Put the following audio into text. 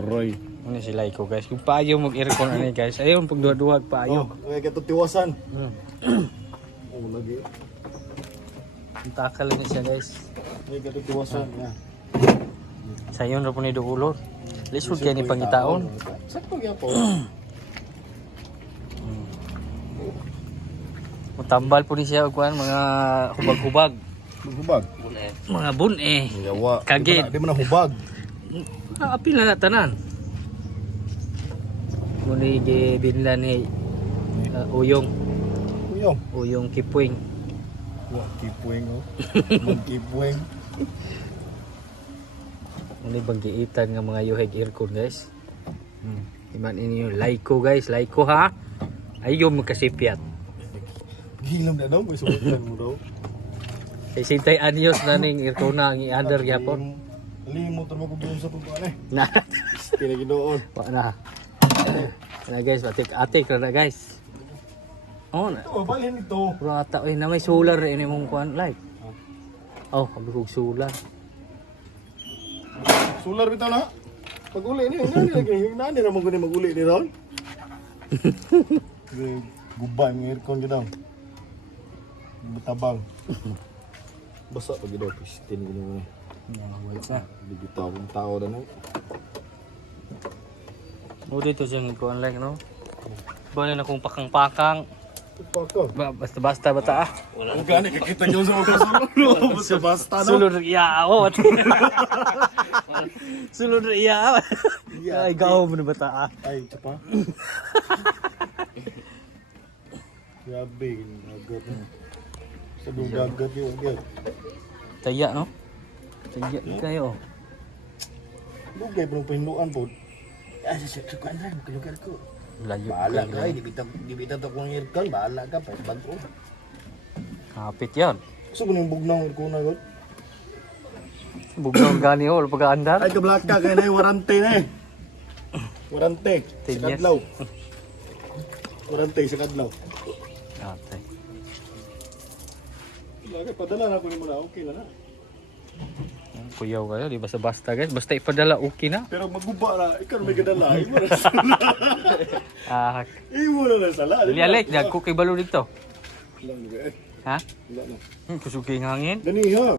Roy. Ano si Laiko guys. Kung paayo mag-aircon ano guys. Ayun pag duwag paayo. Kaya kato tiwasan. Oh, lagi. Ang takal lang siya guys. Kaya kato tiwasan. Sayon ra po ni duulor. Lisod kay ni pangitaon. Sakto gyud po. Mutambal po ni siya og kuan mga hubag-hubag. Hubag. Mga bun Yawa. Kagid. Di man na hubag. Apil na tanan. Muni gibinlan ni Uyong. Uyong Kipuing. Wah, kipueng oh. Kipueng. Muni bang giitan nga mga yuhig aircon guys. Iman inyo Laiko guys, Laiko ha. Ayo magkasipyat. Gilam na daw, may subukan mo daw. Kay sintay anyos na ning aircon na ang i-under gyapon. Limot ra mo kung sa pagkuan eh. Na. Pinaginoon. Wa na. Na guys, atik na guys. Oh, na. Ito, balhin ito. Rata na may solar ini mong kuan like. Oh, abi kog solar. Solar bitaw na. Pag-uli ni, nani ra mo gani mag-uli ni ron. Gubay ng aircon gid daw. Batabang. Basa pag daw pistin gini. Wala sa. Bibitaw ng tao na no. O dito siya ng kuan like no. Bale na kung pakang-pakang. Pako. Basta-basta bata ah. Wala gani kakita niyo sa mga sulod. Basta-basta no. Sulod iyaawat. Sulod iyaawat. Ay gaw mo na bata ah. Ay, tsapa. Grabe, agad na. Sa dugagat yung agad. Taya no. Taya kayo. Lugay pa ng pahinduan po. Ay, sa kuan na, magkalugar ko. Layo Bahala ka, kayo. di bita to kung aircon, bahala ka, pa bago. Kapit yan. Gusto ko yung bugnaw aircon na god. Bugnaw gani oh, wala pag-aandar. Ay, kablak ka, kaya na yung warante na eh. Warante, sa Tinyas. kadlaw. Warante, sa kadlaw. Atay. Lagay, padala na ko ni mo na, okay na na. Kuyaw kayo, di basta-basta guys. Basta ipadala okay na. Pero maguba na, ikaw may kadala, imo na Ah, imo na sala. lialek, nagkukay balo dito. Lang, eh. Ha? Wala na. Kusuking hangin. Ganiha.